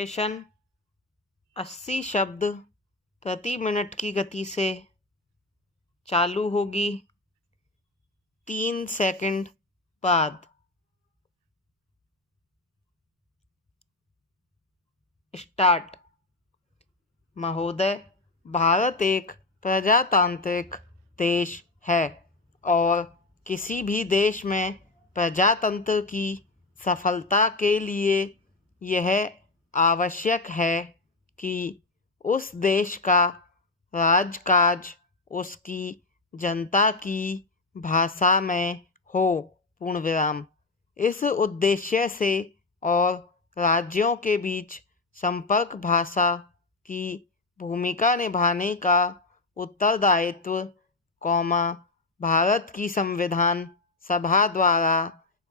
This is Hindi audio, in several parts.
स्टेशन 80 शब्द प्रति मिनट की गति से चालू होगी। 3 सेकंड बाद स्टार्ट। महोदय, भारत एक प्रजातांत्रिक देश है और किसी भी देश में प्रजातंत्र की सफलता के लिए यह आवश्यक है कि उस देश का राजकाज उसकी जनता की भाषा में हो। पूर्णविराम। इस उद्देश्य से और राज्यों के बीच संपर्क भाषा की भूमिका निभाने का उत्तरदायित्व, भारत की संविधान सभा द्वारा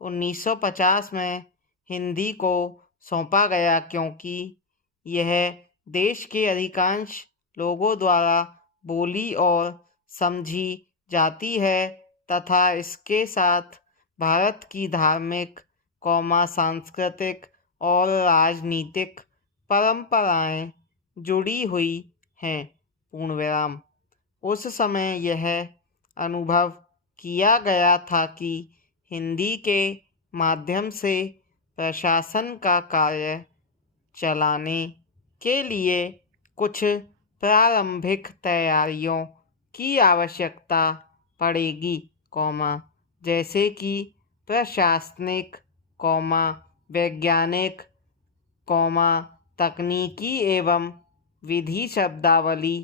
1950 में हिंदी को सौंपा गया, क्योंकि यह देश के अधिकांश लोगों द्वारा बोली और समझी जाती है तथा इसके साथ भारत की धार्मिक, सांस्कृतिक और राजनीतिक परंपराएं जुड़ी हुई हैं। पूर्णविराम। उस समय यह अनुभव किया गया था कि हिंदी के माध्यम से प्रशासन का कार्य चलाने के लिए कुछ प्रारंभिक तैयारियों की आवश्यकता पड़ेगी, जैसे कि प्रशासनिक, वैज्ञानिक, तकनीकी एवं विधि शब्दावली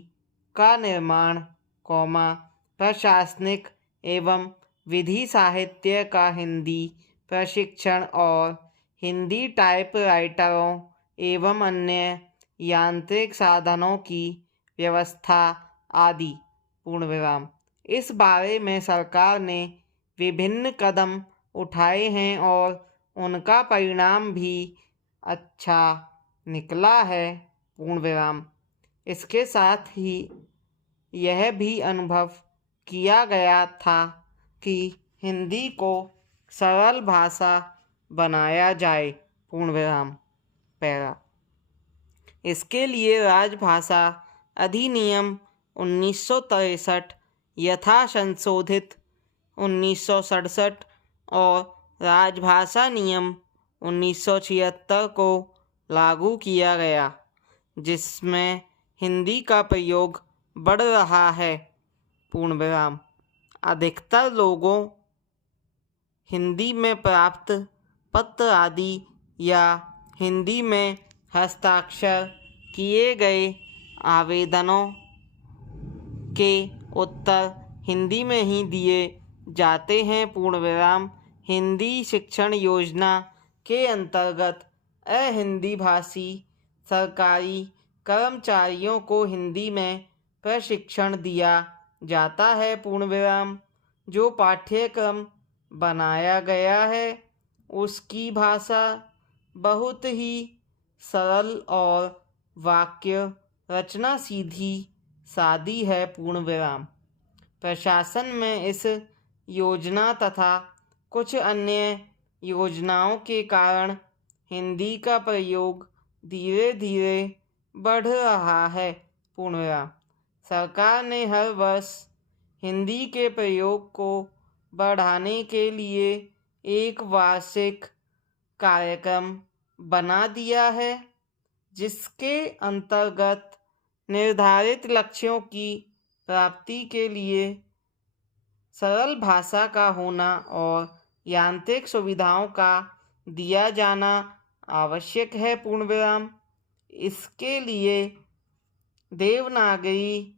का निर्माण, प्रशासनिक एवं विधि साहित्य का हिंदी प्रशिक्षण और हिंदी टाइपराइटरों एवं अन्य यांत्रिक साधनों की व्यवस्था आदि। पूर्णविराम। इस बारे में सरकार ने विभिन्न कदम उठाए हैं और उनका परिणाम भी अच्छा निकला है। पूर्णविराम। इसके साथ ही यह भी अनुभव किया गया था कि हिंदी को सरल भाषा बनाया जाए। पूर्णविराम। पैरा। इसके लिए राजभाषा अधिनियम 1963 यथा संशोधित 1967 और राजभाषा नियम 1976 को लागू किया गया, जिसमें हिंदी का प्रयोग बढ़ रहा है। पूर्णविराम। अधिकतर लोगों हिंदी में प्राप्त पत्र आदि या हिंदी में हस्ताक्षर किए गए आवेदनों के उत्तर हिंदी में ही दिए जाते हैं। पूर्णविराम। हिंदी शिक्षण योजना के अंतर्गत अहिंदी भाषी सरकारी कर्मचारियों को हिंदी में प्रशिक्षण दिया जाता है। पूर्णविराम। जो पाठ्यक्रम बनाया गया है उसकी भाषा बहुत ही सरल और वाक्य रचना सीधी सादी है। पूर्णविराम। प्रशासन में इस योजना तथा कुछ अन्य योजनाओं के कारण हिंदी का प्रयोग धीरे धीरे बढ़ रहा है। पूर्णविराम। सरकार ने हर वर्ष हिंदी के प्रयोग को बढ़ाने के लिए एक वार्षिक कार्यक्रम बना दिया है, जिसके अंतर्गत निर्धारित लक्ष्यों की प्राप्ति के लिए सरल भाषा का होना और यांत्रिक सुविधाओं का दिया जाना आवश्यक है। पूर्णविराम। इसके लिए देवनागरी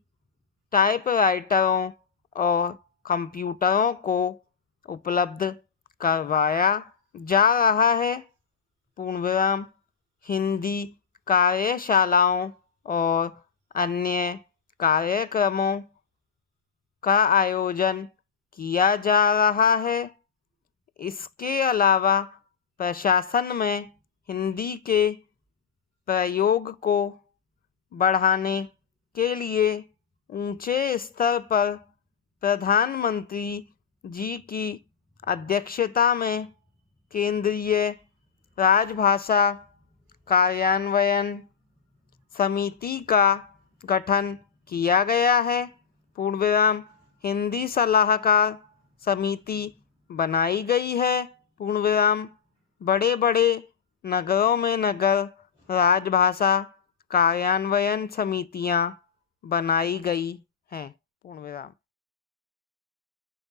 टाइपराइटरों और कंप्यूटरों को उपलब्ध करवाया जा रहा है। पूर्णविराम। हिंदी कार्यशालाओं और अन्य कार्यक्रमों का आयोजन किया जा रहा है। इसके अलावा प्रशासन में हिंदी के प्रयोग को बढ़ाने के लिए ऊंचे स्तर पर प्रधानमंत्री जी की अध्यक्षता में केंद्रीय राजभाषा कार्यान्वयन समिति का गठन किया गया है। पूर्ण विराम हिंदी सलाहकार समिति बनाई गई है। पूर्ण विराम बड़े बड़े नगरों में नगर राजभाषा कार्यान्वयन समितियां बनाई गई हैं। पूर्ण विराम।